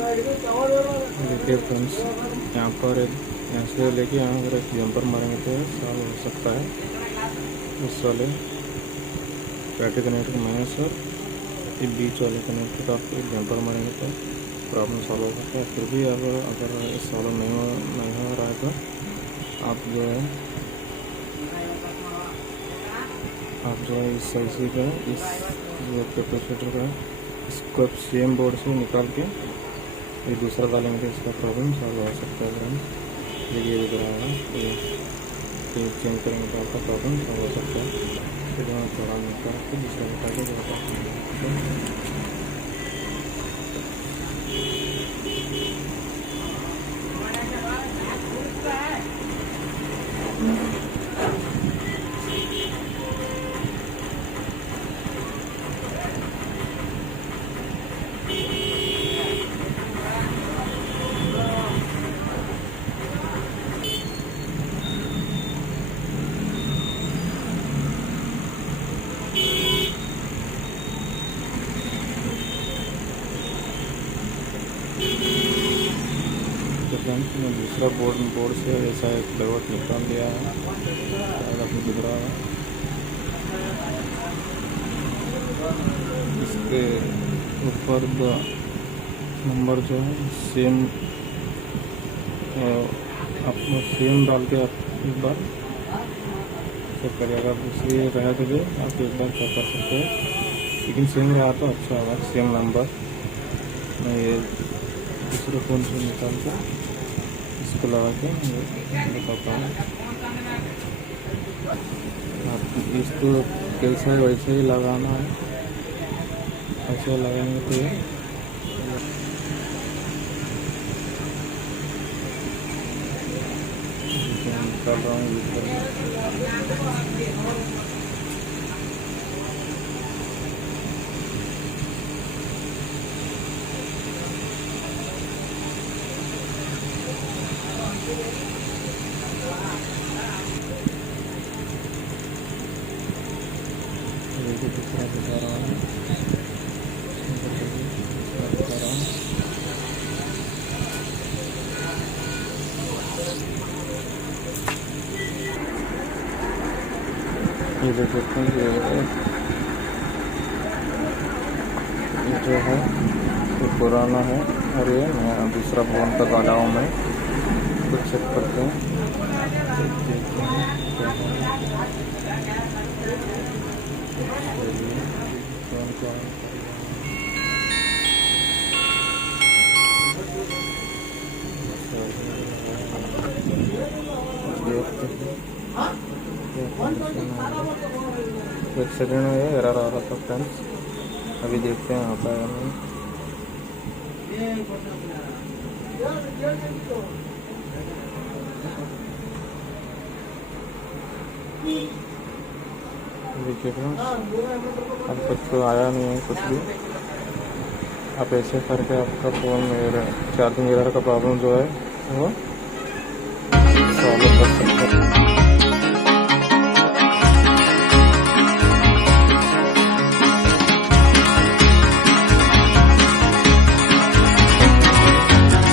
देखिए फ्रेंड्स, यहाँ पर यहाँ से लेके यहाँ अगर एक जंपर मारेंगे तो सॉल्व हो सकता है। उस वाले बैटरी कनेक्टर माइनस और ये बीच वाले कनेक्टर का आपको एक जंपर मारेंगे तो प्रॉब्लम सॉल्व हो सकता है। फिर भी अगर सॉल्व नहीं हो रहा है तो आप जो है इस साइज का इस जो कैपेसिटर का इसको आप सेम बोर्ड से निकाल के ये दूसरा डालेंगे तो इसका प्रॉब्लम सॉल्व हो सकता है फ्रेंड। ये दिख रहा है, ये चेंज करेंगे तो आपका प्रॉब्लम सॉल्व हो सकता है। फिर मैं थोड़ा निकाल के दूसरा निकाल के मैं दूसरा बोर्ड से ऐसा एक प्लेवट निकाल लिया है, आपको दिख रहा है। इसके ऊपर नंबर जो है सेम अपना सेम डाल के आप एक बार चेक करिएगा। दूसरी रहा तो भी आप एक बार चेक कर सकते हैं, लेकिन सेम रहा तो अच्छा होगा। सेम नंबर मैं ये दूसरे फ़ोन से निकाल कर इसको लगा के बताता हूँ। इसको कैसा है वैसे ही लगाना है, ऐसे लगाएंगे तो निकाल रहा हूँ। दूसरा बता रहा हूँ, ये देख सकते हैं। ये जो है ये पुराना है और ये नया दूसरा फोन का डाला हूँ मैं। कुछ चेक करते हैं, देखते हैं एक सेकेंड में ये एरर आ रहा था फ्रेंड्स, अभी देखते हैं आता है नहीं। देखिए फ्रेंड्स, अब कुछ तो आया नहीं है कुछ भी। आप ऐसे करके आपका फ़ोन चार्जिंग एरर का प्रॉब्लम जो है वो सॉल्व कर सकते हैं।